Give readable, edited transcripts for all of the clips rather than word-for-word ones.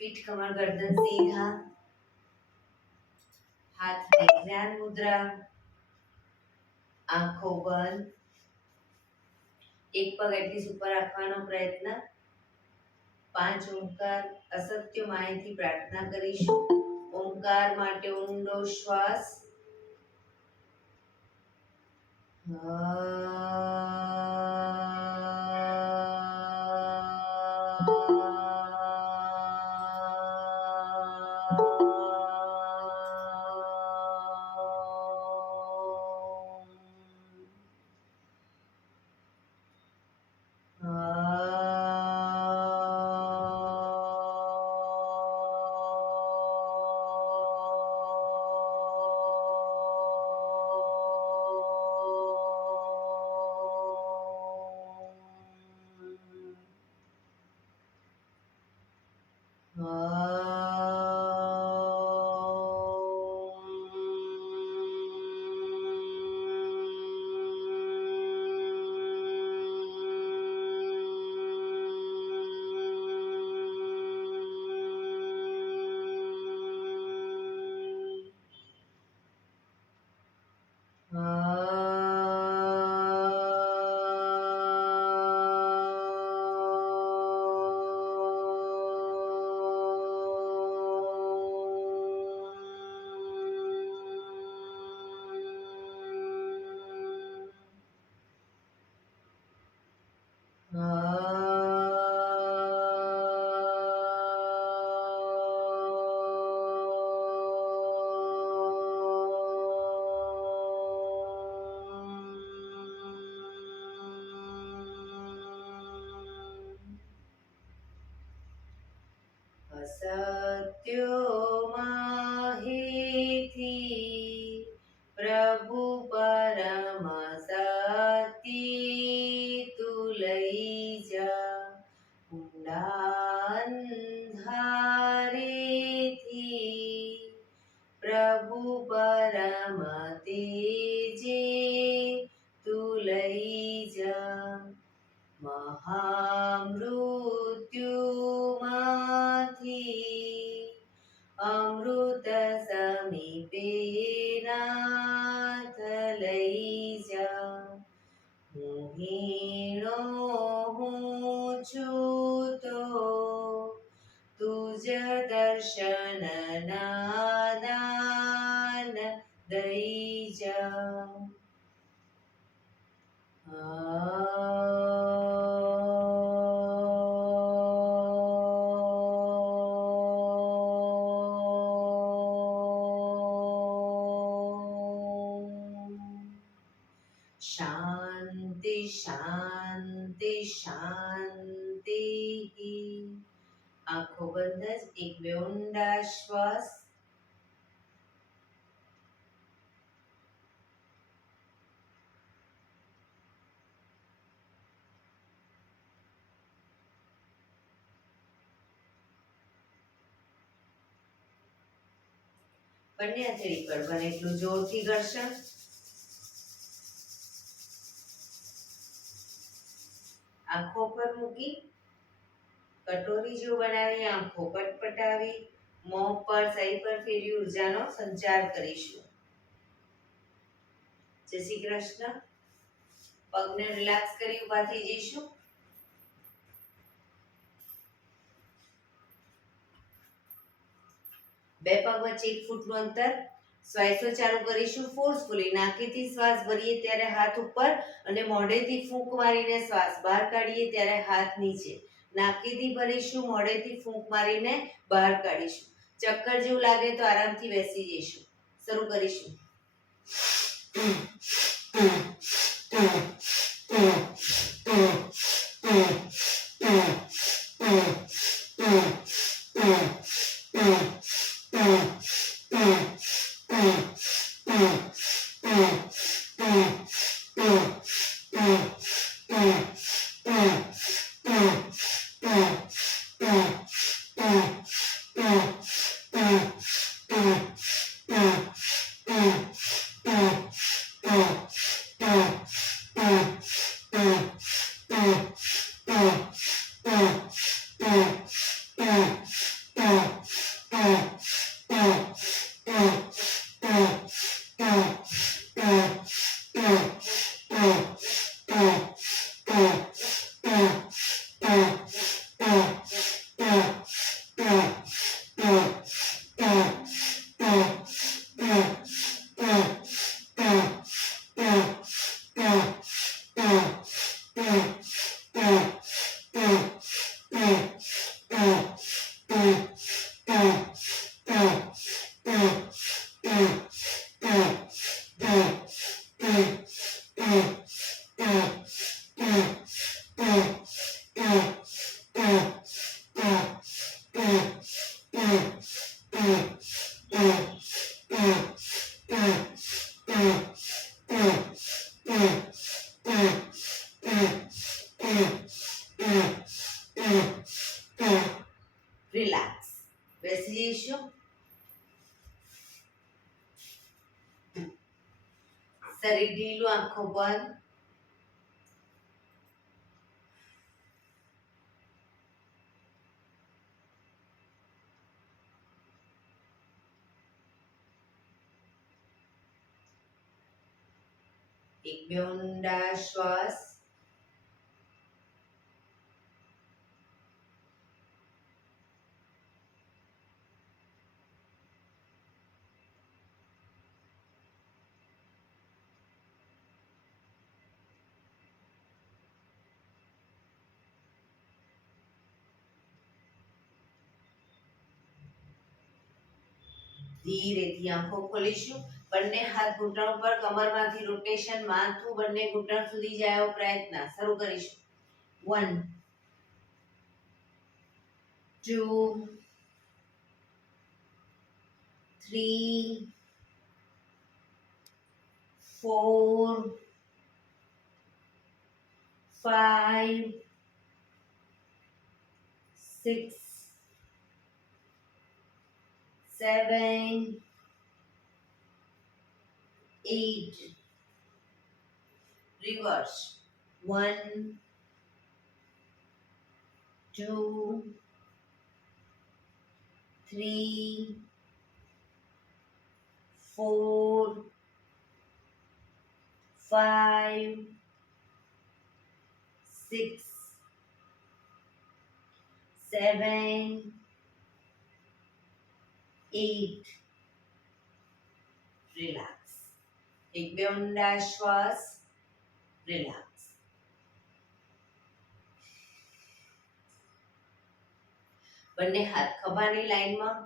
पीठ कमर गर्दन सीधा, हाथ में ज्ञान मुद्रा, आंखों बंद, एक पग एटलीस्ट ऊपर રાખવાનો પ્રયત્ન। 5 ઓમકાર અસત્ય માયથી પ્રાર્થના કરીશું। ઓમકાર માટે ઊંડો શ્વાસ, સત્યો માહિથી પ્રભુ પરમ સતી તું લઈ જા ઊંડા અંધારેથી પ્રભુ પરમ તેજે તું લઈ જા મહામૃત્યુમાંથી અમૃત સમીપે નાથ લઈ જા હું હીણો હું છું તો તુજ દર્શન દાન દઈ જા શાંતિ શાંતિ શાંતિ। આંખો બંધ જ એક બે ઊંડા શ્વાસ, બંને હથેળી પર બને એટલું જોરથી ઘર્ષણ। આંખો પર મૂકી કટોરી જેવું બનાવી આંખો પટપટાવી મોં પર શરીર પર ફેરવી ઉર્જાનો સંચાર કરીશું। જય શ્રી કૃષ્ણ। પગને રિલેક્સ કરી ઊભા થઈ જઈશું। બે પગ વચ્ચે 1 ફૂટનું અંતર। શ્વાસો ચાલુ કરીશું ફોર્સફુલી। નાકેથી શ્વાસ ભરીએ ત્યારે હાથ ઉપર અને મોઢેથી ફૂંક મારીને શ્વાસ બહાર કાઢીએ ત્યારે હાથ નીચે। નાકેથી ભરીશું, મોઢેથી ફૂંક મારીને બહાર કાઢીશું। ચક્કર જેવું લાગે તો આરામથી બેસી જઈશું। શરૂ કરીશું। શરીર ઢીલું, આંખો બંધ. એક બે ઊંડા શ્વાસ. ધીરેથી આંખો ખોલીશું. બંને હાથ ઘૂંટણ ઉપર, કમરમાંથી રોટેશન, માથું બંને ઘૂંટણ સુધી જાય એવો પ્રયત્ન. શરૂ કરીશું. 1 2 3 4 5 6 7 8. Reverse. 1 2 3 4 5 6 7 8. રિલેક્સ. એક બે ઊંડા શ્વાસ. રિલેક્સ. બંને હાથ ખભાની લાઈનમાં,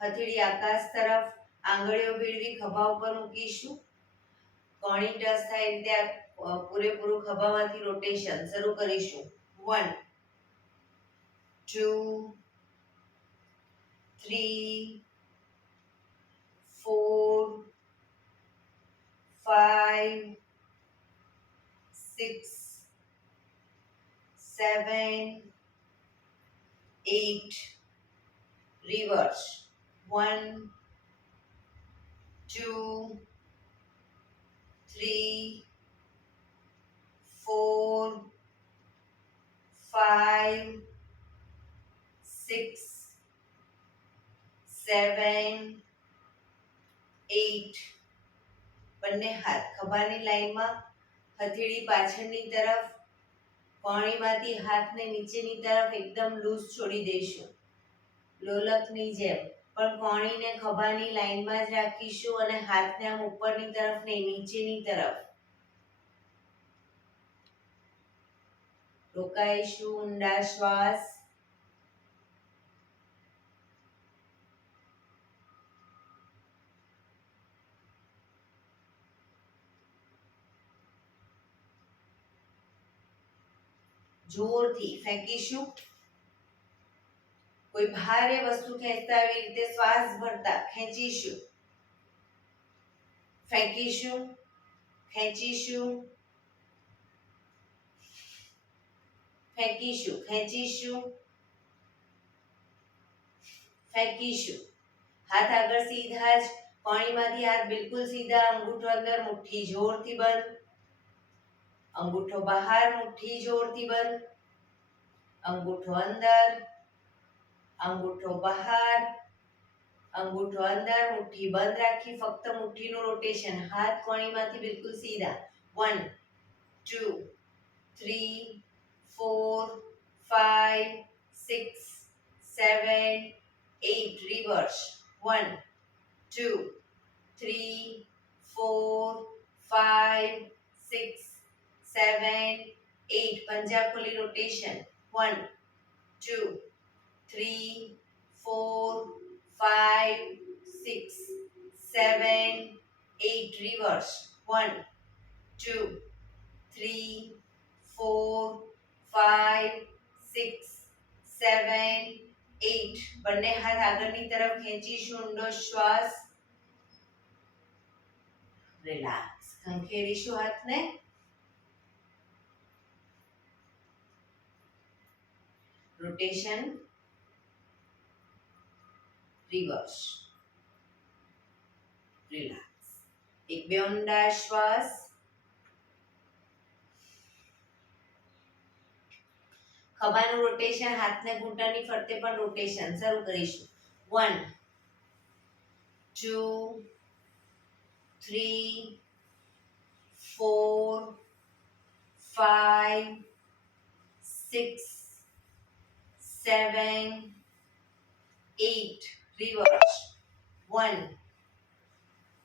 હથેળી આકાશ તરફ, આંગળીઓ ભેળવી ખભા ઉપર મૂકીશું. કોણી ટચ થાય રીતે પૂરેપૂરું ખભામાંથી રોટેશન. શરૂ કરીશું. 1 2 3 4 5 6 7 8. Reverse. 1 2 3 4 5 6 7 8. બંને હાથ ખભાની લાઈનમાં, હથેળી પાછળની તરફ, કોણીમાંથી હાથને નીચેની તરફ એકદમ લૂઝ છોડી દઈશું. લોલકની જેમ, પણ કોણીને ખભાની લાઈનમાં જ રાખીશું અને હાથને આમ ઉપરની તરફ ને નીચેની તરફ. રોકાઈશું. ઊંડા શ્વાસ. જોરથી ફેંકીશું. કોઈ ભારે વસ્તુ ખેંચતા આવી રીતે શ્વાસ ભરતા ખેંચીશું. ફેંકીશું. ખેંચીશું. ફેંકીશું. ખેંચીશું. ફેંકીશું. હાથ આગળ સીધા જ, કોણીમાંથી હાથ બિલકુલ સીધા, અંગૂઠો અંદર, મુઠ્ઠી જોરથી બંધ. અંગૂઠો બહાર, મુઠ્ઠી જોરથી બંધ. અંગૂઠો અંદર, અંગૂઠો બહાર, અંગૂઠો અંદર, મુઠ્ઠી બંધ રાખી ફક્ત મુઠ્ઠીનું રોટેશન. હાથ કોણીમાંથી બિલકુલ સીધા. 1 2 3 4 5 6 7 8. Reverse. 1 2 3 4 5 6 7 8. પંજા ખોલી રોટેશન. 1 2 3 4 5 6 7 8. Reverse. 1 2 3 4 5 6 7 8. બંને હાથ આગળની તરફ ખેંચીશું. ઊંડો શ્વાસ. રિલેક્સ. ખંખેરીશું હાથને. રોટેશન. રિવર્સ. રિલેક્સ. એક બે ઊંડા શ્વાસ. ખભાનું રોટેશન, હાથને ઘૂંટણની ફરતે પણ રોટેશન. શરૂ કરીશું. 1 2 3 4 5 6 7 8. Reverse. 1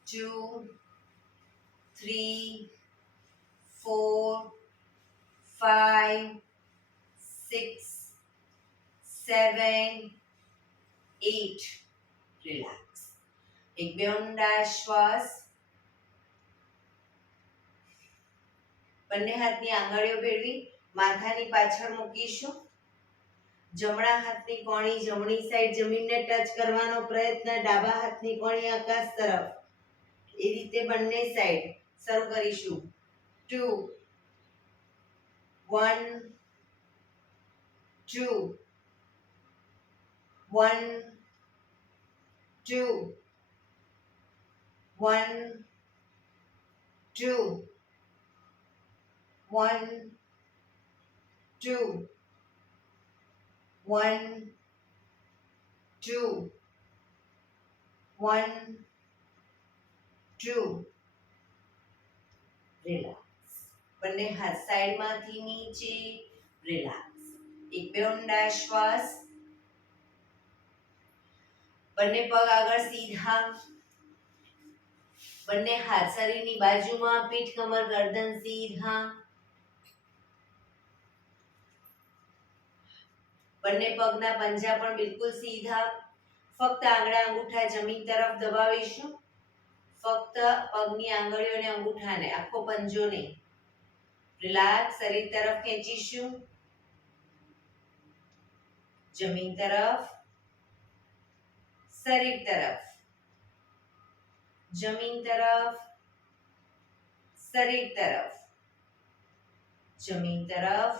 2 3 4 5 6 7 8. રિલેક્સ. એક બે ઊંડા શ્વાસ. બંને હાથની આંગળીઓ ભેળવી માથાની પાછળ મૂકીશું. જમણા હાથની કોણી જમણી સાઈડ જમીનને ટચ કરવાનો પ્રયત્ન. ડાબા હાથની કોણી આકાશ તરફ. એ રીતે બંને સાઈડ. શરૂ કરીશું. 2 1 2 1 2 1 2 1 2 1 2 1 2. રિલેક્સ. બંને હાથ સાઈડમાંથી નીચે. રિલેક્સ. એક બે ઊંડા શ્વાસ. બંને પગ આગળ સીધા. બંને હાથ શરીરની બાજુમાં. પીઠ કમર ગરદન સીધા. બંને પગના પંજા પણ બિલકુલ સીધા. ફક્ત આંગળા અંગૂઠા જમીન તરફ દબાવીશું. ફક્ત પગની આંગળીઓ અને અંગૂઠાને, આખો પંજો નહીં. રિલેક્સ. શરીર તરફ ખેંચીશું. જમીન તરફ. શરીર તરફ. જમીન તરફ. શરીર તરફ. જમીન તરફ.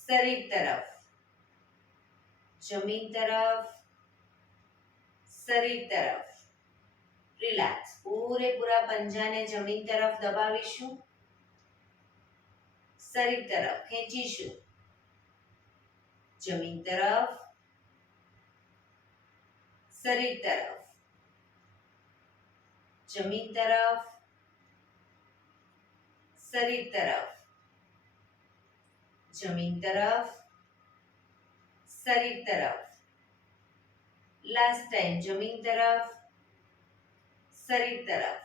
શરીર તરફ. જમીન તરફ. શરીર તરફ. રિલેક્સ. પૂરેપૂરા પંજાને જમીન તરફ દબાવીશું. શરીર તરફ ખેંચીશું. જમીન તરફ. શરીર તરફ. જમીન તરફ. શરીર તરફ. જમીન તરફ. શરીર તરફ. Last time. જમીન તરફ. શરીર તરફ.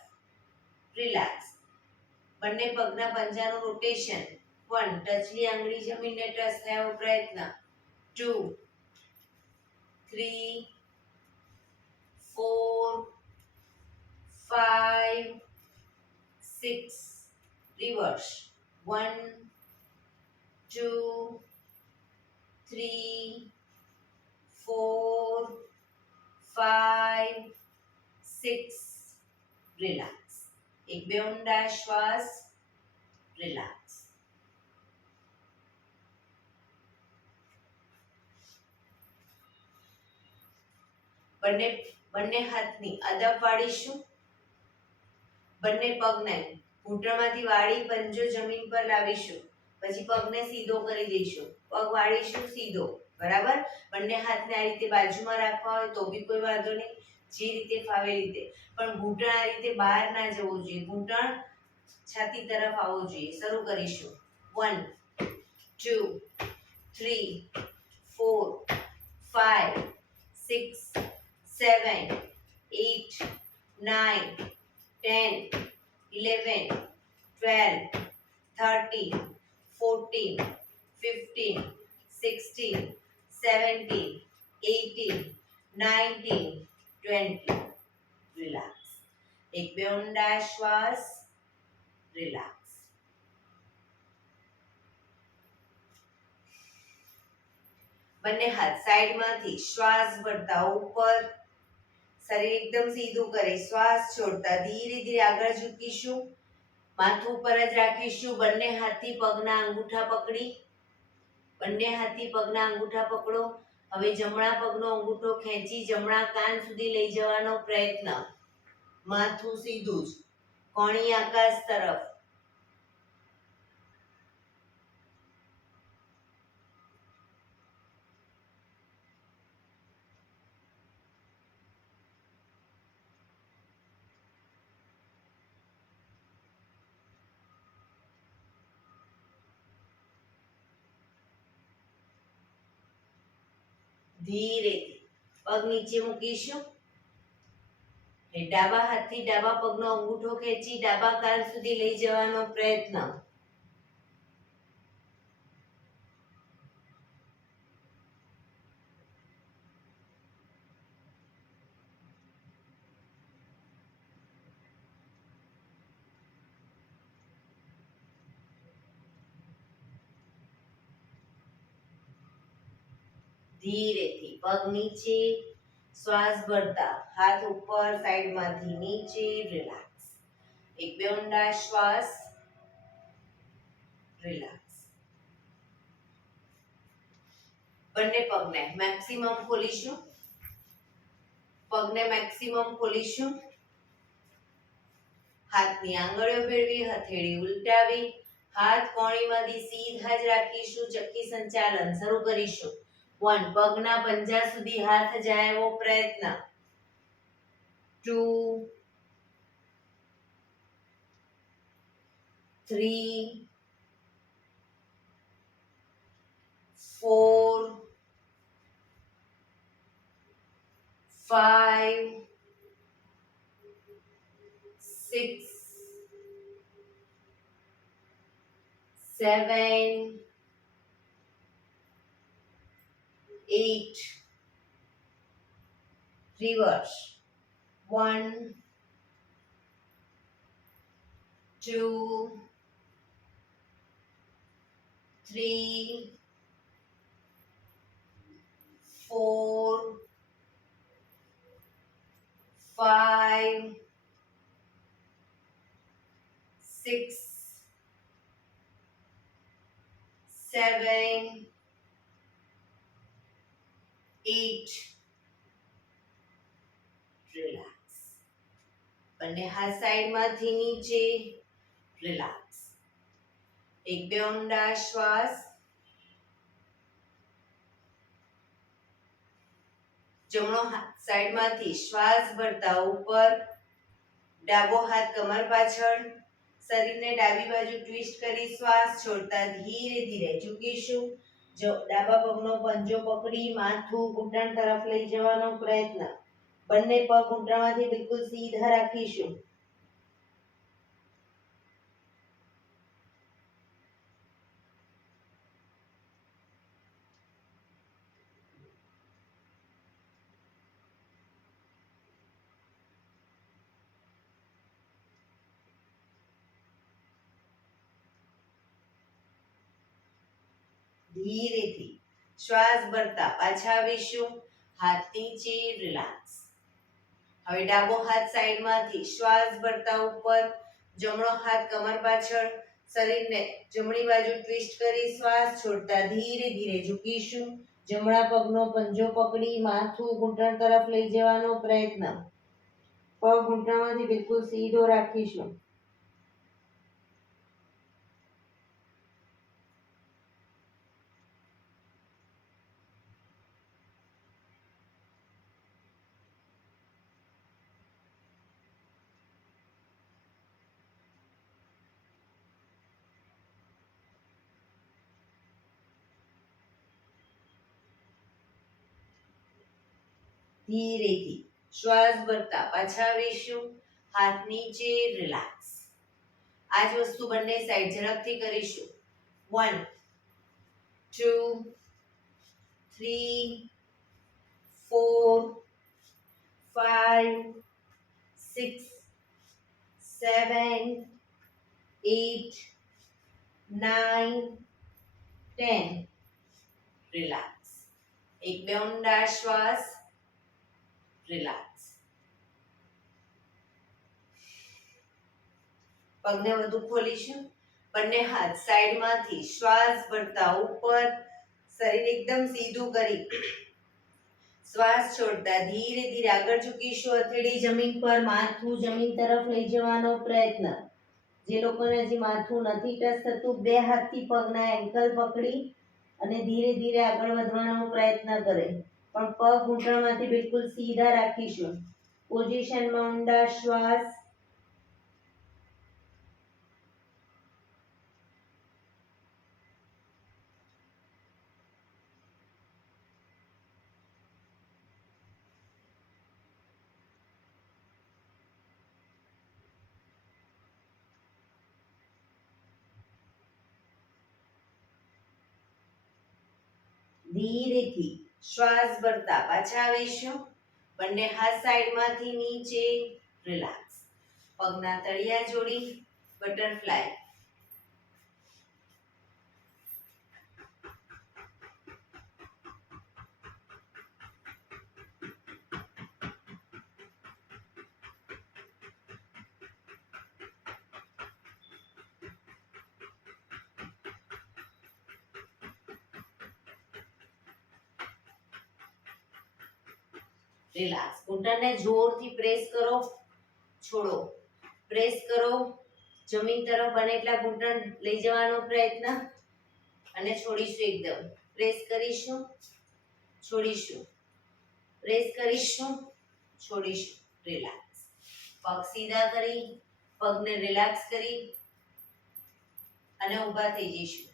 રિલેક્સ. બંને પગના પંજાનું રોટેશન. 1 ટચલી આંગળી જમીનને ટચ થવાનો પ્રયત્ન. 2 3 4 5 6. રિવર્સ. 1 2 3 4 5 6. રિલેક્સ. એક બે ઊંડા શ્વાસ. રિલેક્સ. બંને હાથની અદબ વાળીશું. બંને પગને ઘૂંટણમાંથી વાળી પંજો જમીન પર લાવીશું. પછી પગને સીધો કરી દઈશું. પગ વાળીશું સીધો. બરાબર. બંને હાથને આ રીતે બાજુમાં રાખવા હોય તો બી કોઈ વાંધો નહીં. જે રીતે ફાવે રીતે. પણ ઘૂંટણ આ રીતે બહાર ના જવું જોઈએ. ઘૂંટણ છાતી તરફ આવવું જોઈએ. શરૂ કરીશું. 1 2 3 4 5 6 7 8 9 10 11 12 13 14 15 16 17 18 19 20. રિલેક્સ. એક બે ઊંડા શ્વાસ. રિલેક્સ. બંને હાથ સાઈડમાંથી શ્વાસ ભરતા ઉપર. શરીર એકદમ સીધું કરી શ્વાસ છોડતા ધીરે ધીરે આગળ ઝૂકીશું. માથું ઉપર જ રાખીશું. બંને હાથથી પગના અંગૂઠા પકડી. બંને હાથથી પગના અંગૂઠા પકડો. હવે જમણા પગનો અંગૂઠો ખેંચી જમણા કાન સુધી લઈ જવાનો પ્રયત્ન. માથું સીધું જ, કોણી આકાશ તરફ. ધીરેથી પગ નીચે મૂકીશું. ડાબા હાથથી ડાબા પગનો અંગૂઠો ખેંચી ડાબા કાન સુધી લઈ જવાનો પ્રયત્ન. ધીરેથી પગ નીચે, શ્વાસ ભરતા હાથ ઉપર, સાઈડમાંથી નીચે, રિલેક્સ. એક બે ઊંડા શ્વાસ, રિલેક્સ. બંને પગને મેક્સિમમ ખોલીશું. પગને મેક્સિમમ ખોલીશું. હાથની આંગળીઓ ભેળવી, હથેળી ઉલટાવી, હાથ કોણીમાંથી સીધા જ રાખીશું. ચક્કી સંચાલન શરૂ કરીશું. 1 પગના પંજા સુધી હાથ જાય એવો પ્રયત્ન. 2 3 4 5 6 7 8 reverse. 1 2 3 4 5 6 7 8 રિલેક્સ. બંને હાથ સાઈડમાંથી નીચે, રિલેક્સ. એક બે ઊંડા શ્વાસ. જમણો હાથ સાઈડમાંથી શ્વાસ ભરતા ઉપર, ડાબો હાથ કમર પાછળ, શરીરને ડાબી બાજુ ટ્વિસ્ટ કરી શ્વાસ છોડતા ધીરે ધીરે ઝૂકીશું. જો ડાબા પગનો પંજો પકડી માથું ઘૂંટણ તરફ લઈ જવાનો પ્રયત્ન. બંને પગ ઘૂંટણમાંથી બિલકુલ સીધા રાખીશું. ધીરેથી શ્વાસ ભરતા પાછા આવીશું. હાથ નીચે, રિલેક્સ. હવે ડાબો હાથ સાઈડમાંથી શ્વાસ ભરતા ઉપર, જમણો હાથ કમર પાછળ, શરીરને જમણી બાજુ ટ્વિસ્ટ કરી શ્વાસ છોડતા ધીરે ધીરે ઝૂકીશું. જમણા પગનો પંજો પકડી માથું ઘૂંટણ તરફ લઈ જવાનો પ્રયત્ન. પગ ઘૂંટણમાંથી બિલકુલ સીધો રાખીશું. ધીરેથી શ્વાસ ભરતા પાછા આવીશું. હાથ નીચે, રિલેક્સ. આ જ વસ્તુ બંને સાઈડ ઝડપથી કરીશું. 1 2 3 4 5 6 7 8 9 10 રિલેક્સ. એક બે ઊંડા શ્વાસ, રિલેક્સ. પગને વધુ ખોલીશું. બંને હાથ સાઈડમાંથી શ્વાસ ભરતા ઉપર, શરીર એકદમ સીધું કરી શ્વાસ છોડતા ધીરે ધીરે આગળ ઝૂકીશું. હથેળી જમીન પર, માથું જમીન તરફ લઈ જવાનો પ્રયત્ન. જે લોકોને હજી માથું નથી ટચ થતું, બે હાથથી પગના એન્કલ પકડી અને ધીરે ધીરે આગળ વધવાનો પ્રયત્ન કરે. પણ પગ ઘૂંટણમાંથી બિલકુલ સીધા રાખીશું. પોઝિશનમાં ઊંડા શ્વાસ. ધીરેથી શ્વાસ ભરતા પાછા આવીશું. બંને હાથ સાઈડમાંથી નીચે. રિલેક્સ. પગના તળિયા જોડી બટરફ્લાય. રિલેક્સ. ઘૂંટણને જોરથી પ્રેસ કરો. છોડો. પ્રેસ કરો. જમીન તરફ બને એટલા ઘૂંટણ લઈ જવાનો પ્રયત્ન અને છોડીશું. એકદમ પ્રેસ કરીશું, છોડીશું, પ્રેસ કરીશું, છોડીશું. રિલેક્સ. પગ સીધા કરી, પગને રિલેક્સ કરી અને ઊભા થઈ જઈશું.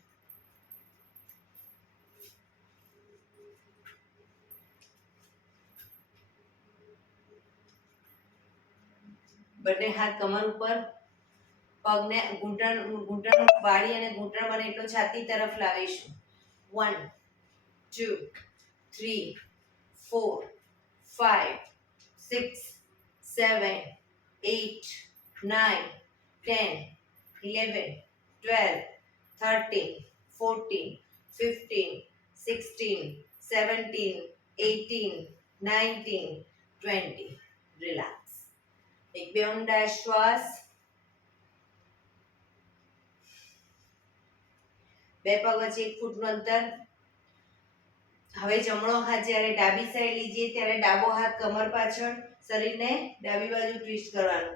બંને હાથ કમર ઉપર, પગને ઘૂંટણ વાળી અને ઘૂંટણ બને એટલો છાતી તરફ લાવીશું. 1 2 3 4 5 6 7 8 9 10 11 12 13 14 15 16 17 18 19 20. રિલેક્સ. એક બે ઊંડા શ્વાસ. બે પગ વચ્ચે 1 ફૂટનું અંતર. હવે જમણો હાથ જ્યારે ડાબી સાઈડ લીજીએ ત્યારે ડાબો હાથ કમર પાછળ, શરીરને ડાબી બાજુ ટ્વિસ્ટ કરવાનું.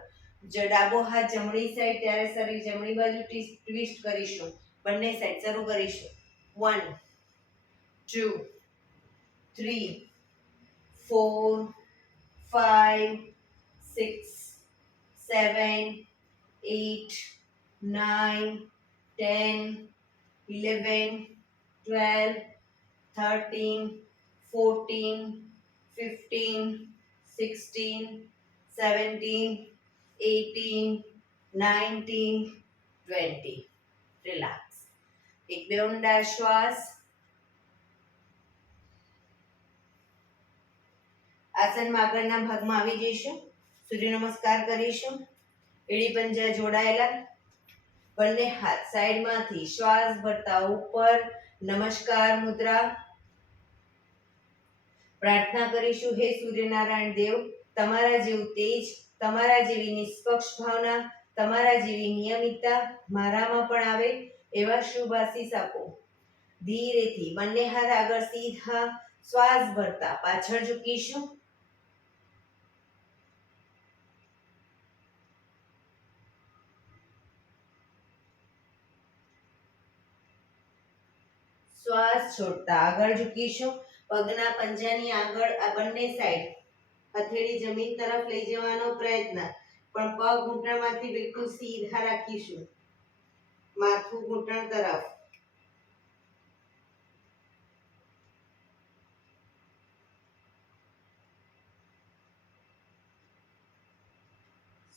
જો ડાબો હાથ જમણી સાઈડ ત્યારે શરીર જમણી બાજુ ટ્વિસ્ટ કરીશું. બંને સાઈડ શરૂ કરીશું. 1 2 3 4 5 6 7 8 9 10 11 12 13 14 15 16 17 18 19 20. રિલેક્સ. એક બે ઊંડા શ્વાસ. આસનમાં આગળના ભાગમાં આવી જઈશું. સૂર્ય નમસ્કાર કરીશું. એડી પંજા જોડાયેલા. બંને હાથ સાઈડમાંથી શ્વાસ ભરતા ઉપર. નમસ્કાર મુદ્રા. પ્રાર્થના કરીશું, હે સૂર્યનારાયણ દેવ, તમારા જેવું તેજ, તમારા જેવી નિષ્પક્ષ ભાવના, તમારા જેવી નિયમિતતા મારામાં પણ આવે એવા શુભ આશીષ આપો. ધીરેથી બંને હાથ આગળ સીધા. શ્વાસ ભરતા પાછળ ઝૂકીશું. શ્વાસ છોડતા આગળ ઝૂકીશું. પગના પંજાની આગળ આ બંને સાઈડ હથેળી જમીન તરફ લઈ જવાનો પ્રયત્ન, પણ પગ ઘૂંટણમાંથી બિલકુલ સીધા રાખીશું. માથું ઘૂંટણ તરફ.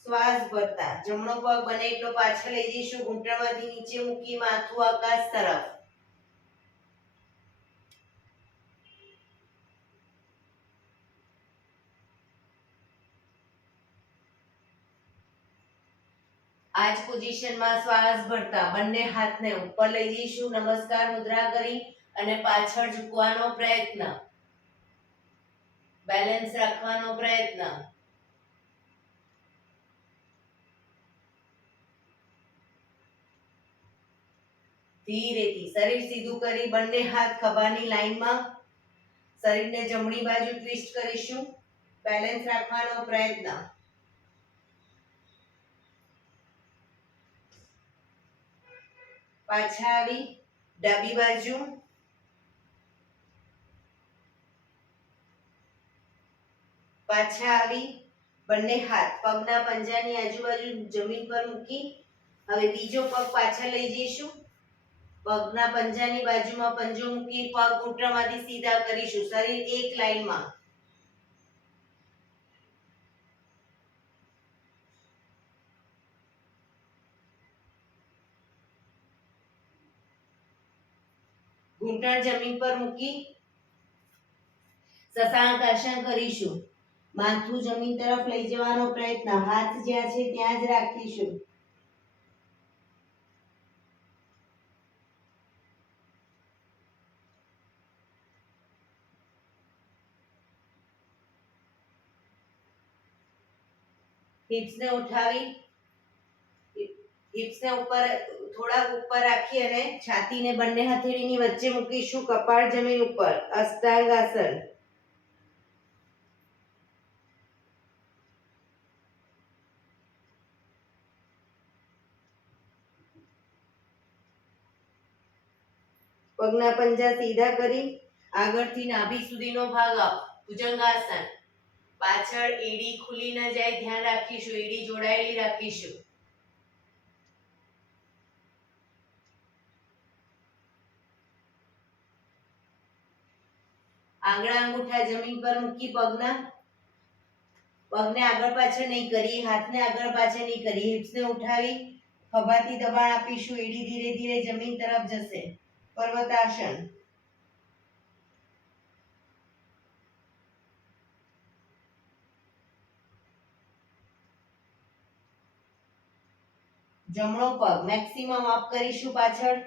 શ્વાસ ભરતા જમણો પગ બને એટલો પાછળ લઈ જઈશું. ઘૂંટણમાંથી નીચે મૂકી માથું આકાશ તરફ. આ જ પોઝિશનમાં શ્વાસ ભરતા બંને હાથને ઉપર લઈ જઈશું. નમસ્કાર મુદ્રા કરી અને પાછળ ઝૂકવાનો પ્રયત્ન, બેલેન્સ રાખવાનો પ્રયત્ન. ધીરેથી શરીર સીધું કરી બંને હાથ ખભાની લાઈનમાં. શરીરને જમણી બાજુ ટ્વિસ્ટ કરીશું. બેલેન્સ રાખવાનો પ્રયત્ન. પાછા આવી ડાબી બાજુ. પાછા આવી બંને હાથ પગના પંજાની આજુબાજુ જમીન પર મૂકી હવે બીજો પગ પાછળ લઈ જઈશું. પગના પંજાની બાજુમાં પંજો મૂકી પગ ઘૂંટણમાંથી સીધા કરીશું. શરીર એક લાઈનમાં. ઘૂંટણ જમીન પર મૂકી શશાંક આસન કરીશું. માથું જમીન તરફ લઈ જવાનો પ્રયત્ન. હાથ જ્યાં છે ત્યાં જ રાખીશું. હિપ્સને ઉઠાવી હિપ્સને ઉપર થોડાક ઉપર રાખી અને છાતીને બંને હથેળીની વચ્ચે મૂકીશું. કપાળ જમીન ઉપર. અષ્ટાંગ આસન. પગના પંજા સીધા કરી આગળથી નાભી સુધીનો ભાગ આપ. ભુજંગાસન. પાછળ એડી ખુલી ન જાય ધ્યાન રાખીશું. એડી જોડાયેલી રાખીશું. આંગળા અંગૂઠા જમીન પર મૂકી પગને આગળ પાછળ નહીં કરી. હાથને આગળ પાછળ નહીં કરી. હિપ્સને ઉઠાવી ખભાથી દબાણ આપીશું. એડી ધીરે ધીરે જમીન તરફ જશે. પર્વતાસન. જમણો પગ મેક્સિમમ અપ કરીશું પાછળ.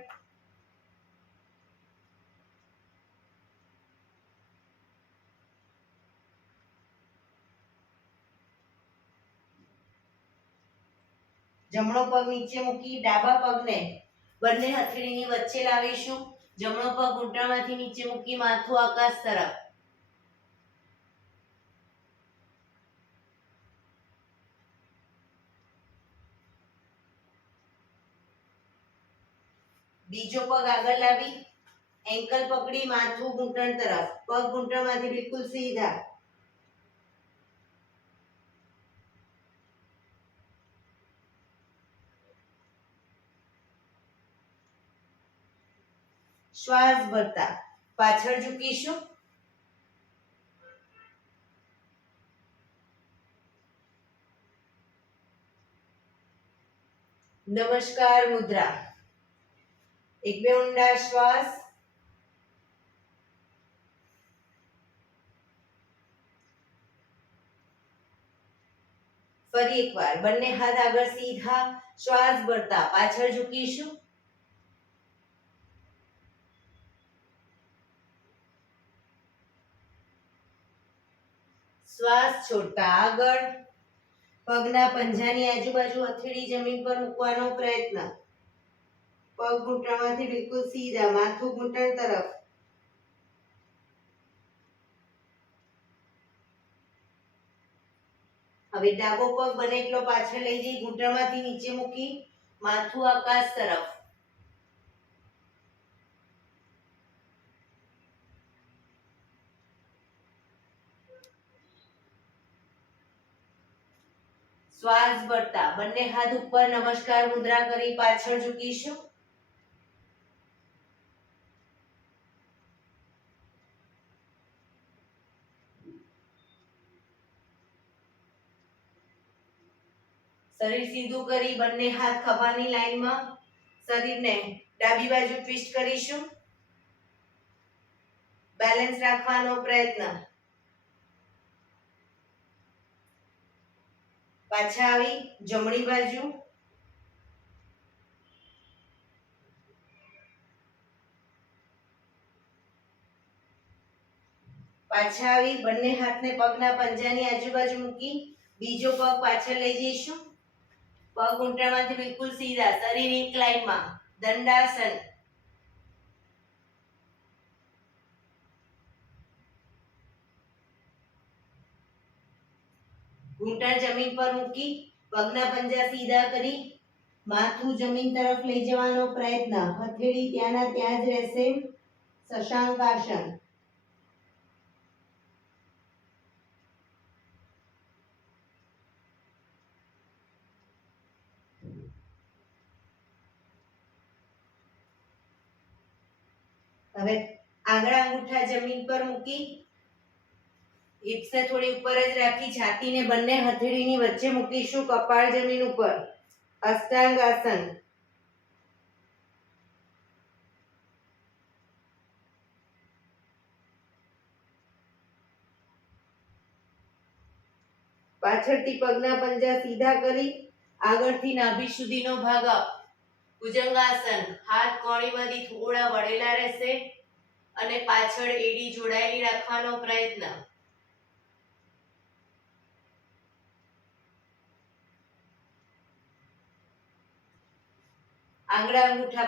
જમણો પગ નીચે મૂકી ડાબા પગને બંને હથેળીની વચ્ચે લાવીશું. જમણો પગ ઘૂંટણમાંથી નીચે મૂકી માથું આકાશ તરફ. બીજો પગ આગળ લાવી એન્કલ પકડી માથું ઘૂંટણ તરફ. પગ ઘૂંટણમાંથી બિલકુલ સીધા. શ્વાસ ભરતા પાછળ ઝૂકીશું. નમસ્કાર મુદ્રા. એક બે ઊંડા શ્વાસ. ફરી એકવાર બંને હાથ આગળ સીધા. શ્વાસ ભરતા પાછળ ઝૂકીશું. શ્વાસ છોડતા આગળ. પગના પંજાની આજુબાજુ હથેળી જમીન પર મૂકવાનો પ્રયત્ન. પગ ઘૂંટણમાંથી બિલકુલ સીધા. માથું ઘૂંટણ તરફ. હવે ડાબો પગ બને એટલો પાછળ લઈ જઈ ઘૂંટણમાંથી નીચે મૂકી માથું આકાશ તરફ. શ્વાસ ભરતા બંને હાથ ઉપર નમસ્કાર મુદ્રા કરી પાછળ ઝૂકીશું. શરીર સીધું કરી બંને હાથ ખભાની લાઈનમાં. શરીરને ડાબી બાજુ ટ્વિસ્ટ કરીશું. બેલેન્સ રાખવાનો પ્રયત્ન. પાછા આવી જમણી બાજુ. પાછા આવી બંને હાથને પગના પંજાની આજુબાજુ મૂકી બીજો પગ પાછળ લઈ જઈશું. પગ ઘૂંટણમાંથી બિલકુલ સીધા. શરીર એક લાઈનમાં. દંડાસન. ઘૂંટણ જમીન પર મૂકી પગના પંજા સીધા કરી માથું જમીન તરફ લઈ જવાનો પ્રયત્ન. હથેળી ત્યાંના ત્યાં જ રહેશે. શશાંક આસન. હવે આંગળા અંગૂઠા જમીન પર મૂકી હિપ્સને થોડી ઉપર જ રાખી છાતીને બંને હથેળીની વચ્ચે મૂકીશું. કપાળ જમીન ઉપર. અષ્ટાંગ આસન. પાછળથી પગના પંજા સીધા કરી આગળથી નાભી સુધીનો ભાગ આપ. ભુજંગાસન. હાથ કોણીમાંથી થોડા વળેલા રહેશે અને પાછળ એડી જોડાયેલી રાખવાનો પ્રયત્ન.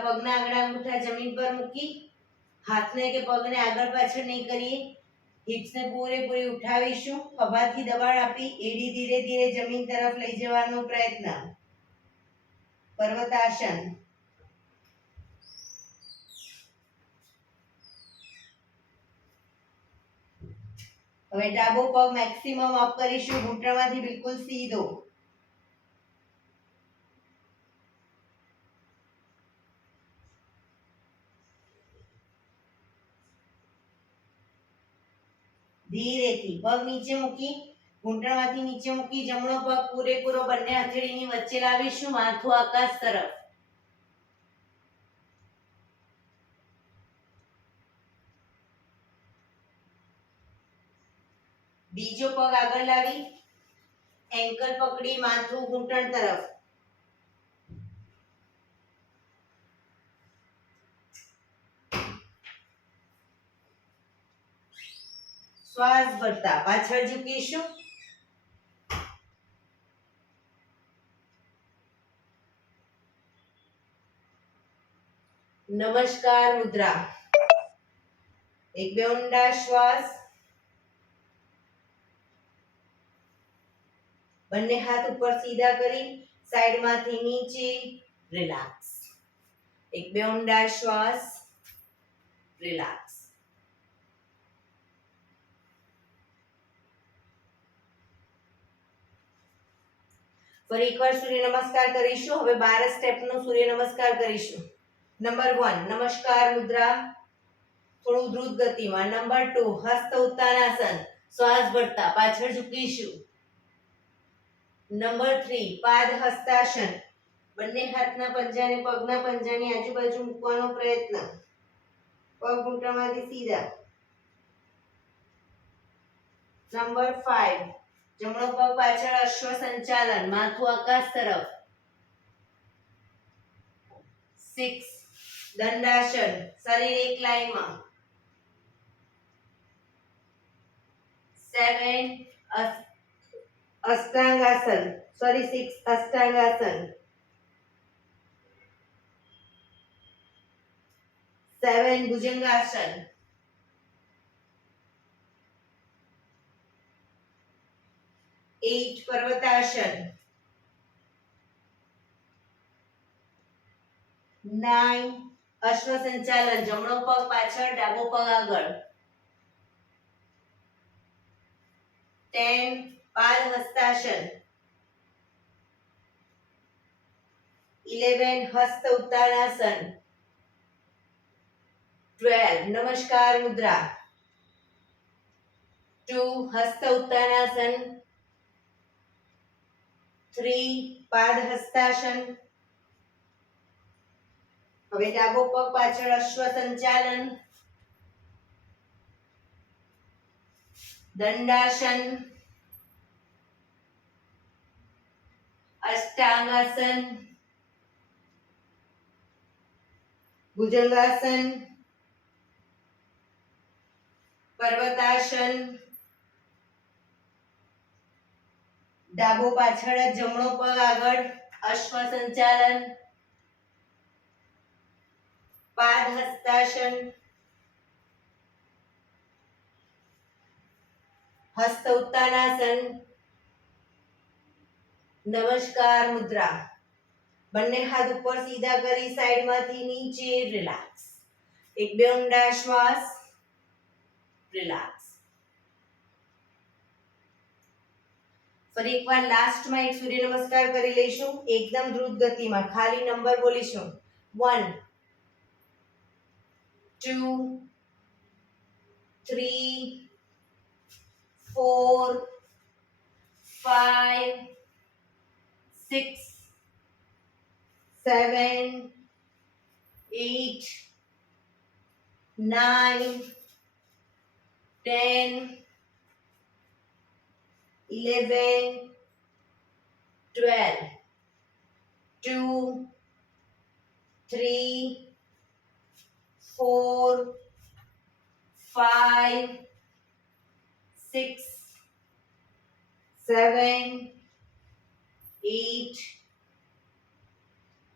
પગના આંગળા અંગૂઠા જમીન પર મૂકી હાથને કે પગને આગળ પાછળ નહીં કરીએ. હિપ્સને પૂરેપૂરી ઉઠાવીશું. ખભાથી દબાણ આપી એડી ધીરે ધીરે જમીન તરફ લઈ જવાનો પ્રયત્ન. પર્વતાસન. હવે ડાબો પગ મેક્સિમમ અપ કરીશું. ઘૂંટણમાંથી બિલકુલ સીધો. ધીરેથી પગ નીચે મૂકી ઘૂંટણમાંથી નીચે મૂકી જમણો પગ પૂરેપૂરો બંને હથેળીની વચ્ચે લાવીશું. માથું આકાશ તરફ. બીજો પગ આગળ લાવી એન્કલ પકડી માથું ઘૂંટણ તરફ. શ્વાસ ભરતા પાછળ ઝૂકીશું. નમસ્કાર મુદ્રા. એક બે ઊંડા શ્વાસ. બંને હાથ ઉપર સીધા કરી સાઈડમાંથી નીચે. રિલેક્સ. એક બે ઊંડા શ્વાસ. રિલેક્સ. ફરી એકવાર સૂર્ય નમસ્કાર કરીશું. હવે 12 સ્ટેપનો સૂર્ય નમસ્કાર કરીશું. નંબર 1 નમસ્કાર મુદ્રા થોડું દ્રુત ગતિમાં. નંબર 2 હસ્ત ઉત્તાનાસન. શ્વાસ ભરતા પાછળ ઝૂકીશું. નંબર 3 પાદ હસ્તાસન. બંને હાથના પંજાને પગના પંજાની આજુબાજુ મૂકવાનો પ્રયત્ન. પગ ઘૂંટણમાંથી સીધા. નંબર 5 જમણો પગ પાછળ અશ્વ સંચાલન. માથું આકાશ તરફ. 6 દંડાસન. શરીર એક લાઈનમાં. 7 અષ્ટાંગાસન. 6 અષ્ટાંગાસન. 7 ભુજંગાસન. 8 પર્વતાસન. 9 અશ્વ સંચાલન. જમણો પગ પાછળ ડાબો પગ આગળ. 10 પાદ હસ્તાસન. 11 હસ્ત ઉત્તાનાસન. 12 નમસ્કાર મુદ્રા. 2 હસ્ત ઉત્તાનાસન. 3 પાદ હસ્તાસન. હવે ડાબો પગ પાછળ અશ્વ સંચાલન. દંડાસન. અષ્ટાંગાસન. ભુજંગાસન. પર્વતાસન. ડાબો પાછળ જમણો પગ આગળ. અશ્વ સંચાલન. પાદ હસ્તાસન. હસ્ત ઉત્તાનાસન. નમસ્કાર મુદ્રા. બંને હાથ ઉપર સીધા કરી સાઈડમાંથી નીચે રિલેક્સ. એક બે ઊંડા શ્વાસ. રિલેક્સ. ફરી એકવાર લાસ્ટમાં એક સૂર્ય નમસ્કાર કરી લઈશું એકદમ દ્રુત ગતિમાં. ખાલી નંબર બોલીશું 1 2 3 4 5 6 7 8 9 10 11 12 2 3 4 5 6 7 8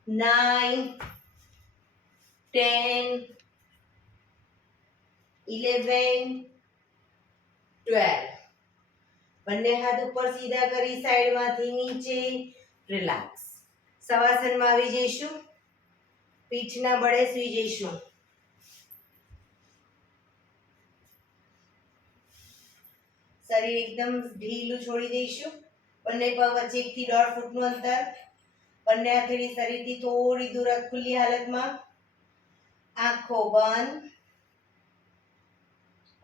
9 10 11 12. બંને હાથ ઉપર સીધા કરી સાઈડમાંથી નીચે રિલેક્સ. શવાસનમાં આવી જઈશું. પીઠના બળે સૂઈ જઈશું. શરીર એકદમ ઢીલું છોડી દઈશું. બંને પગ વચ્ચે 1 થી 1.5 ફૂટનું અંતર. બંને હથેળી શરીરથી થોડી દૂર ખુલ્લી હાલતમાં. આંખો બંધ.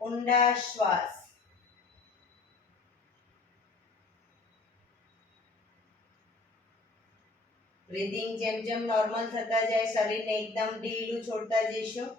ઊંડા શ્વાસ. બ્રીધિંગ જેમ જેમ નોર્મલ થતા જાય શરીરને એકદમ ઢીલું છોડતા જઈશું.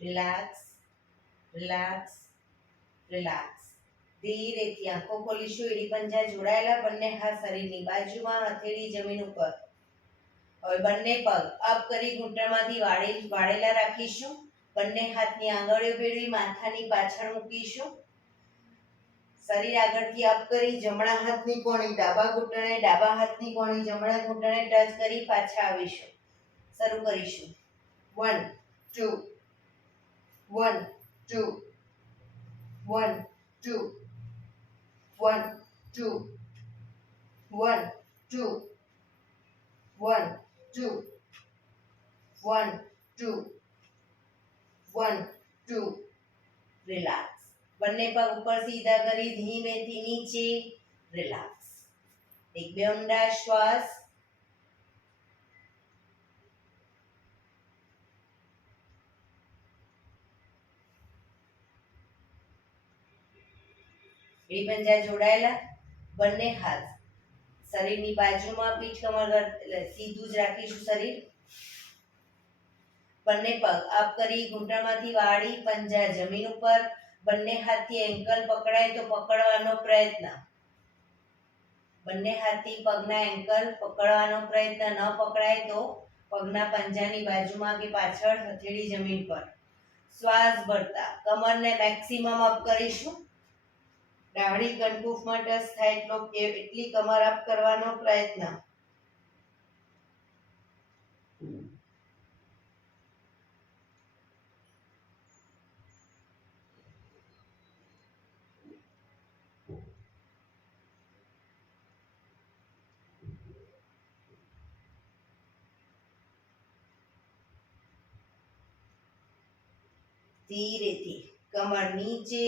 રિલેક્સ. રિલેક્સ. રિલેક્સ. ધીરેથી આંખો ખોલીશું. એડી પંજા જોડાયેલા. બંને હાથ શરીરની બાજુમાં. હથેળી જમીન ઉપર. હવે બંને પગ અપ કરી ઘૂંટણમાંથી વાળેલા રાખીશું. બંને હાથની આંગળીઓ ભેળવી માથાની પાછળ મૂકીશું. શરીર આગળથી અપ કરી જમણા હાથની કોણી ડાબા ઘૂંટણે, ડાબા હાથની કોણી જમણા ઘૂંટણે ટચ કરી પાછા આવીશું. શરૂ કરીશું. 1 2 1 2 1 2 1 2 1 2 1 2 1 2 1 2. રિલેક્સ. બંને પગ ઉપર સીધા કરી ધીમેથી નીચે રિલેક્સ. એક બે ઊંડા શ્વાસ. એડી પંજા જોડાયેલા. બંને હાથ શરીરની બાજુમાં. પીઠ કમર સીધું જ રાખીશું શરીર. બંને પગ અપ કરી ઘૂંટણમાંથી વાળી પંજા જમીન ઉપર. બંને હાથથી એન્કલ પકડાય તો પકડવાનો પ્રયત્ન. બંને હાથથી પગના એન્કલ પકડવાનો પ્રયત્ન. ન પકડાય તો પગના પંજાની બાજુમાં કે પાછળ હથેળી જમીન પર. શ્વાસ ભરતા કમરને મેક્સિમમ અપ કરીશું. ડાળી કંઠૂફમાં ટચ થાય એટલી કમર અપ કરવાનો પ્રયત્ન. ધીરેથી કમર નીચે,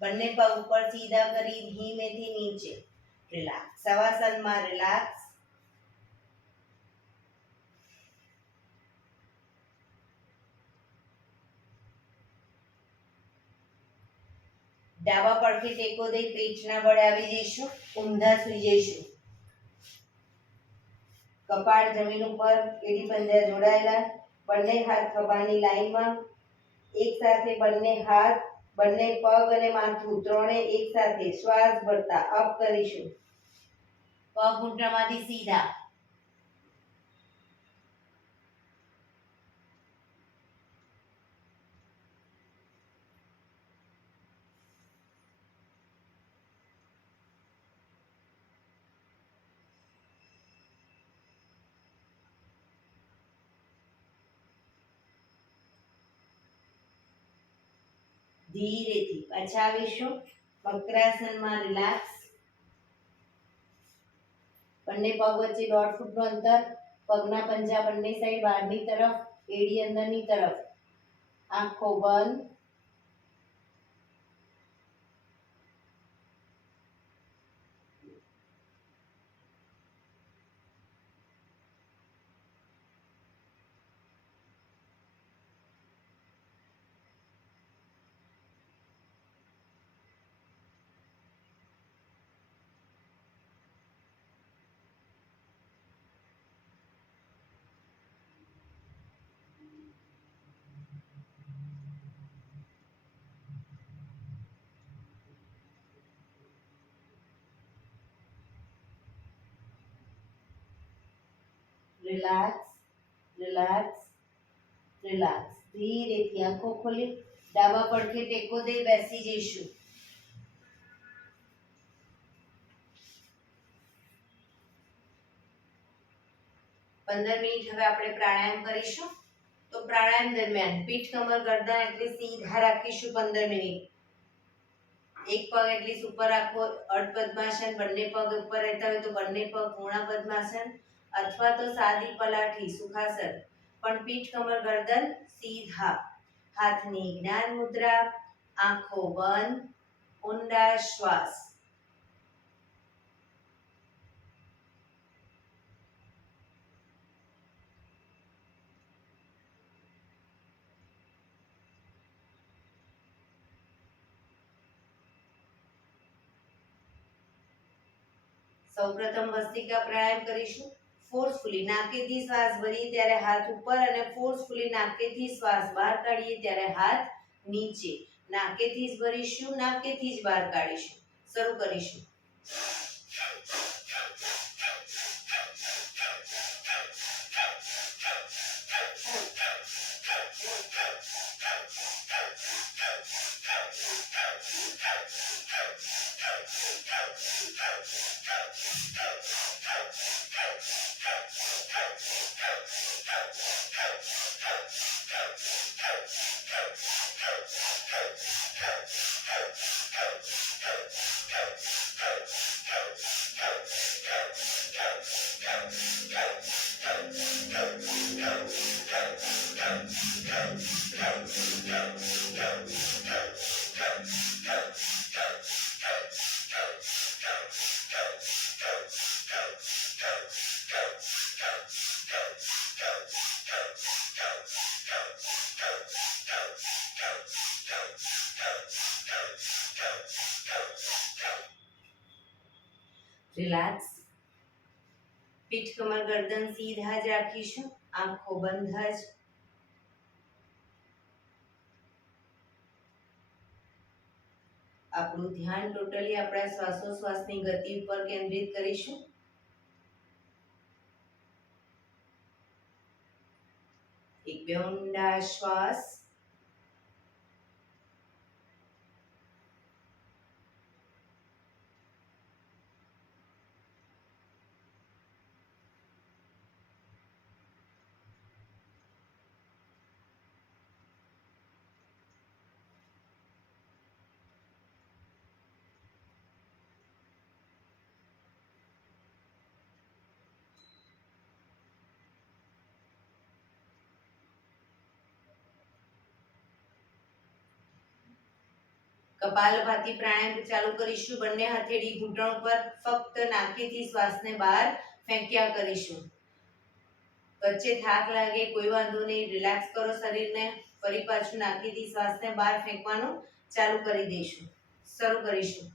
બંને પગ ઉપર સીધા કરી ધીમેથી નીચે. રિલેક્સ. શવાસનમાં રિલેક્સ. ડાબા પડખે ટેકો દઈ પેટના બળે આવી જઈશું. ઊંધા સુઈ જઈશું. કપાળ જમીન ઉપર, એડી પંજા જોડાયેલા, બંને હાથ ખભાની લાઈનમાં. એક સાથે બંને હાથ, બંને પગ અને માથું ત્રણે એક સાથે શ્વાસ ભરતા અપ કરીશું. પગ ઘૂંટણમાંથી સીધા. ધીરેથી પાછા આવીશું. વક્રાસનમાં રિલેક્સ. બંને પગ વચ્ચે 1.5 ફૂટનું અંતર. પગના પંજા બંને સાઈડ બહારની તરફ, એડી અંદરની તરફ. આંખો બંધ. Relax, relax, relax. ધીરેથી આંખો ખોલી ડાબા પડખે ટેકો દઈ બેસી જઈશું. 15 મિનિટ હવે આપણે પ્રાણાયામ કરીશું. તો પ્રાણાયામ દરમિયાન પીઠ, કમર, ગરદન એટલે સીધા રાખીશું 15 મિનિટ. એક પગ એટલી ઉપર રાખો, અર્ધ પદ્માસન. બંને પગ ઉપર રહેતા હોય તો બંને પગ પૂર્ણ પદ્માસન અથવા તો સાદી પલાઠી સુખાસન. પણ પીઠ, કમર, ગરદન સીધા. હાથની જ્ઞાન મુદ્રા. આંખો બંધ. ઊંડા શ્વાસ. સૌપ્રથમ ભસ્ત્રિકા પ્રાણાયામ કરીશું. ફોર્સફુલી નાકેથી શ્વાસ ભરીએ ત્યારે હાથ ઉપર અને ફોર્સફુલી નાકેથી શ્વાસ બહાર કાઢીએ ત્યારે હાથ નીચે. નાકેથી જ ભરીશું, નાકેથી જ બહાર કાઢીશું. શરૂ કરીશું. રિલેક્સ. પીઠ, કમર, ગરદન સીધા જ રાખીશું. આંખો બંધ જ. આપણું ધ્યાન ટોટલી આપણા શ્વાસોશ્વાસની ગતિ ઉપર કેન્દ્રિત કરીશું. એક બે ઊંડા શ્વાસ. કપાલભાતી પ્રાણાયામ ચાલુ કરીશું. બંને હથેળી ઘૂંટણ પર, ફક્ત નાકેથી શ્વાસને બહાર ફેંક્યા કરીશું. વચ્ચે થાક લાગે કોઈ વાંધો નહીં, રિલેક્સ કરો શરીરને. ફરી પાછું નાકેથી શ્વાસને બહાર ફેંકવાનું ચાલુ કરી દઈશું. શરૂ કરીશું.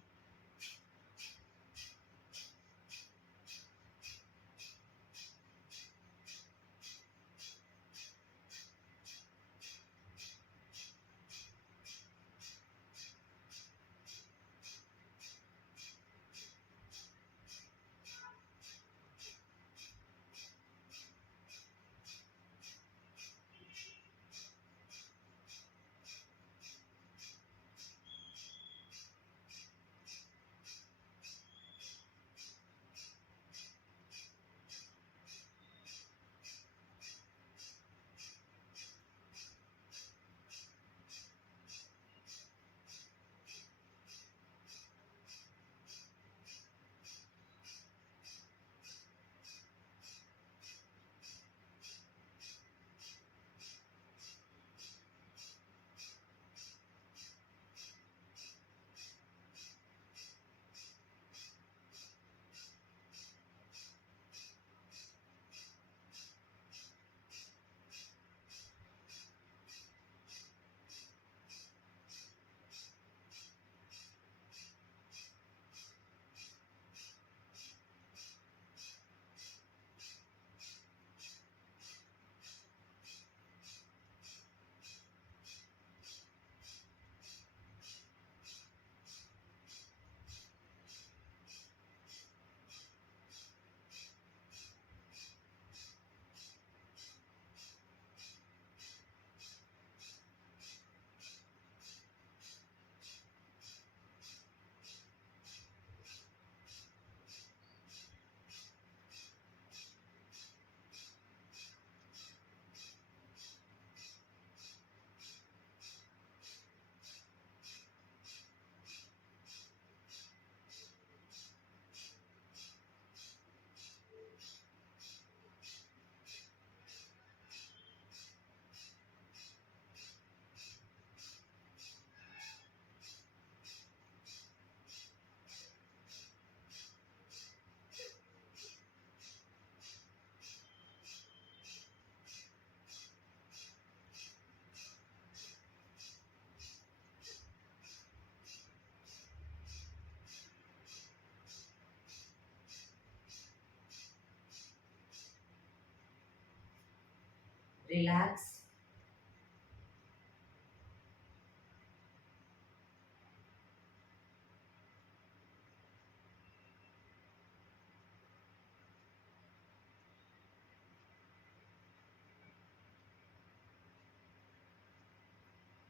રિલેક્સ.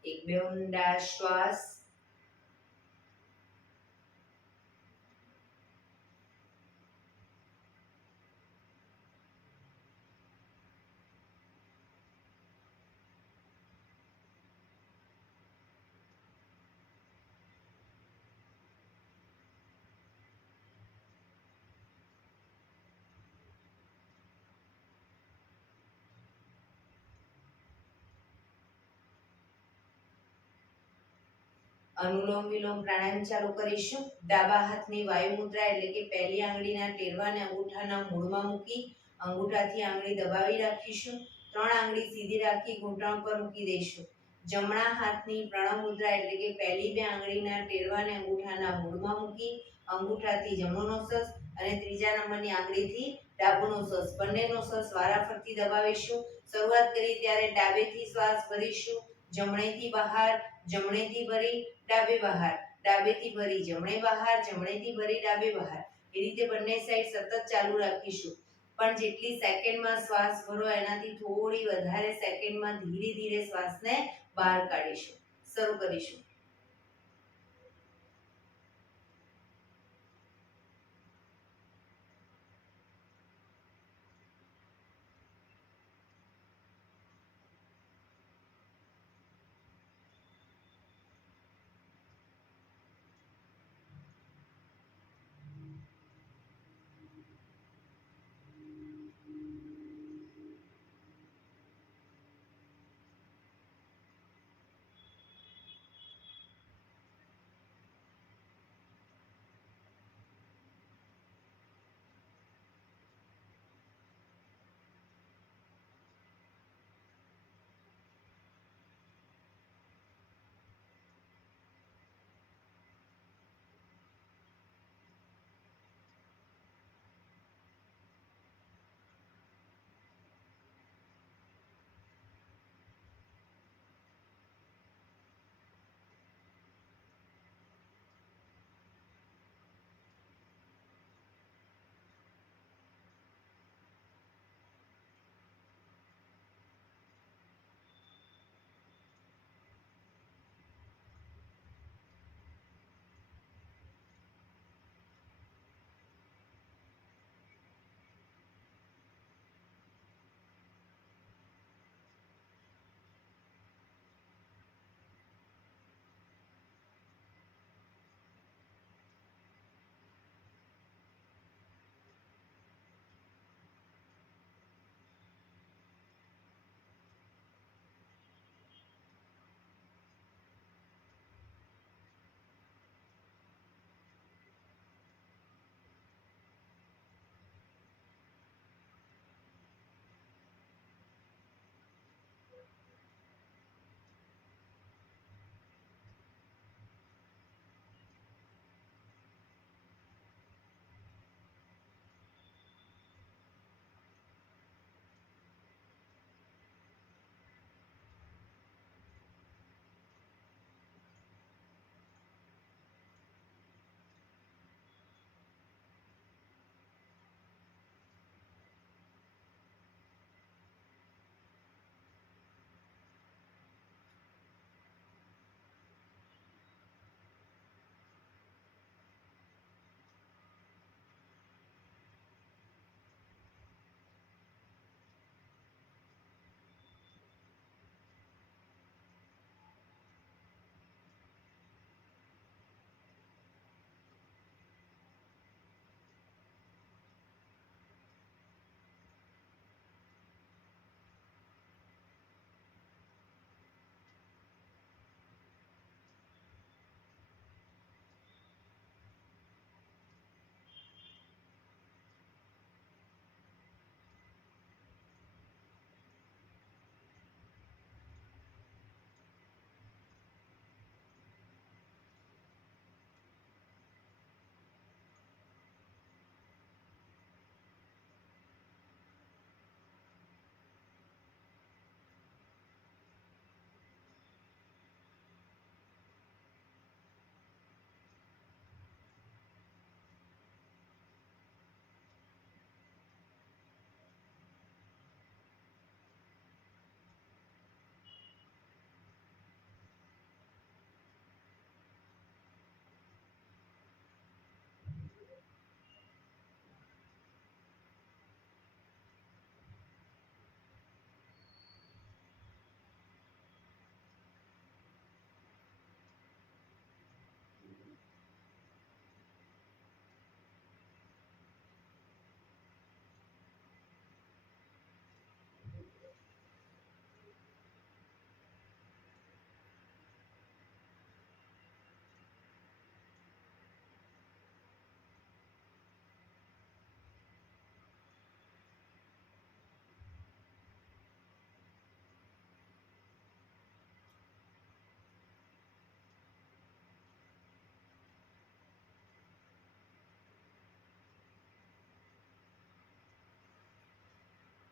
એક બે ઊંડા શ્વાસ. અનુલોમ વિલોમ પ્રાણાયામ ચાલુ કરીશું. ડાબા હાથની વાયુ મુદ્રા એટલે કે પહેલી આંગળીના ટેરવાને અંગૂઠાના મૂળમાં મૂકી અંગૂઠાથી આંગળી દબાવી રાખીશું. 3 આંગળી સીધી રાખી ઘૂંટણ પર મૂકી દઈશું. જમણા હાથની પ્રણવ મુદ્રા એટલે કે પહેલી 2 આંગળીના ટેરવાને અંગૂઠાના મૂળમાં મૂકી અંગૂઠાથી જમણો નોસસ અને ત્રીજા નંબરની આંગળીથી ડાબો નોસસ, બંને નોસસ વારાફરતી દબાવીશું. શરૂઆત કરી ત્યારે ડાબેથી શ્વાસ ભરીશું, જમણેથી બહાર, જમણેથી ભરી ડાબે બહાર, ડાબેથી ભરી જમણે બહાર, જમણેથી ભરી ડાબે બહાર. એ રીતે બંને સાઈડ સતત ચાલુ રાખીશું. પણ જેટલી સેકન્ડમાં શ્વાસ ભરો એનાથી થોડી વધારે સેકન્ડમાં ધીરે ધીરે શ્વાસને બહાર કાઢીશું. શરૂ કરીશું.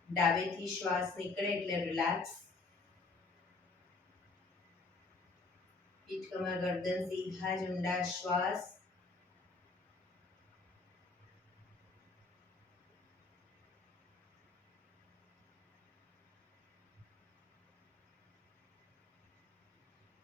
ડાબેથી શ્વાસ નીકળે એટલે રિલેક્સ. પીઠ કમર ગરદન સીધા જ ઊંડા શ્વાસ.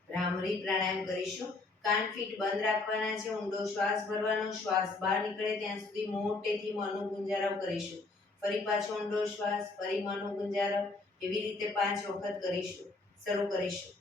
ભ્રામરી પ્રાણાયામ કરીશું. કાન ફીટ બંધ રાખવાના છે. ઊંડો શ્વાસ ભરવાનો. શ્વાસ બહાર નીકળે ત્યાં સુધી મોટેથી મોંનો ગુંજારવ કરીશું. ફરી પાછો ઊંડો શ્વાસ, ફરી મોંનો ગુંજારવ. એવી રીતે 5 વખત કરીશું. શરૂ કરીશું.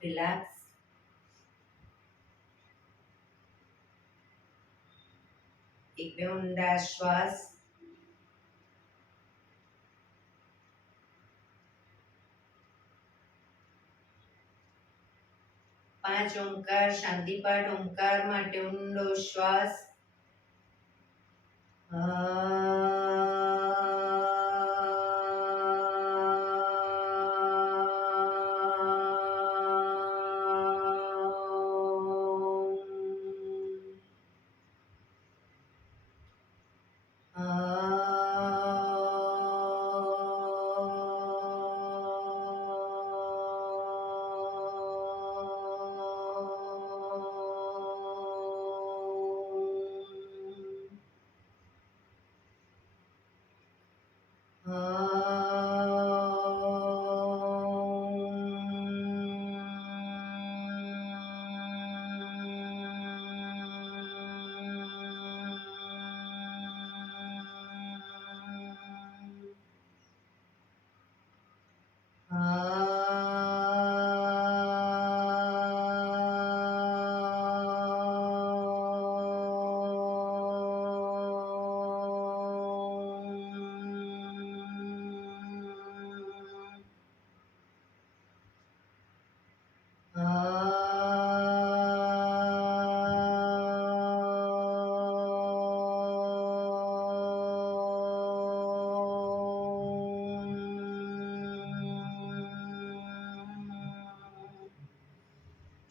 રિલેક્સ. એક બે ઊંડા શ્વાસ. પાંચ ઓમકાર શાંતિપાઠ. ઓમકાર માટે ઊંડો શ્વાસ.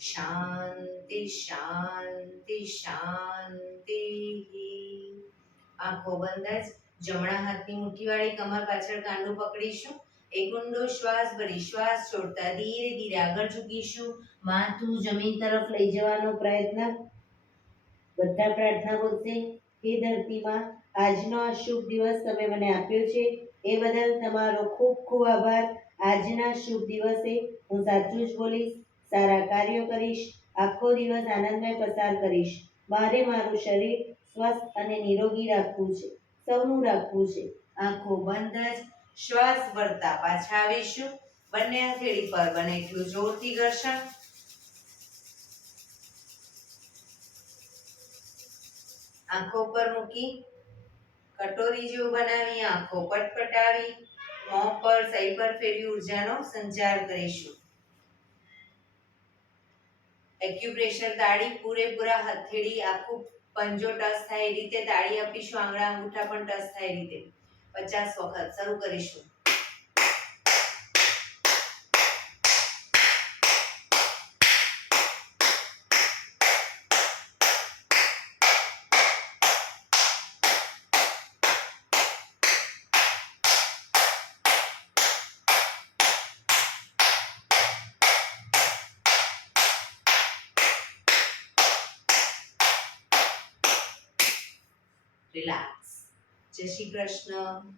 શાંતિ શાંતિ શાંતિ. આંખો બંધ જ. જમણા હાથની મુઠ્ઠીવાળી કમર પાછળ કાંડું પકડીશું. એક ઊંડો શ્વાસ ભરી શ્વાસ છોડતા ધીરે ધીરે આગળ ઝૂકીશું. માથું જમીન તરફ લઈ જવાનો પ્રયત્ન. બધા પ્રાર્થના બોલશે. હે ધરતીમાં, આજનો આ શુભ દિવસ તમે મને આપ્યો છે એ બદલ તમારો ખૂબ ખૂબ આભાર. આજના શુભ દિવસે હું સાચું જ બોલીશ, સારા કાર્યો કરીશ, આખો દિવસ આનંદમય પસાર કરીશ. મારે મારું શરીર સ્વસ્થ અને નિરોગી રાખવું છે, સૌનું રાખવું છે. આંખો બંધ જ. શ્વાસ ભરતા પાછા આવીશું. બંને હથેળી પર બને એટલું જોરથી ઘર્ષણ. આંખો પર મૂકી કટોરી જેવું બનાવી આંખો પટપટાવી મોં પર સાઈડ પર ફેરવી ઉર્જાનો સંચાર કરીશું. એક્યુપ્રેશર તાળી પૂરેપૂરા હથેળી આખું પંજો ટચ થાય એ રીતે તાળી આપીશું. આંગળા અંગૂઠા પણ ટચ થાય એ રીતે 50 વખત શરૂ કરીશું. રિલેક્સ. જય શ્રી કૃષ્ણ.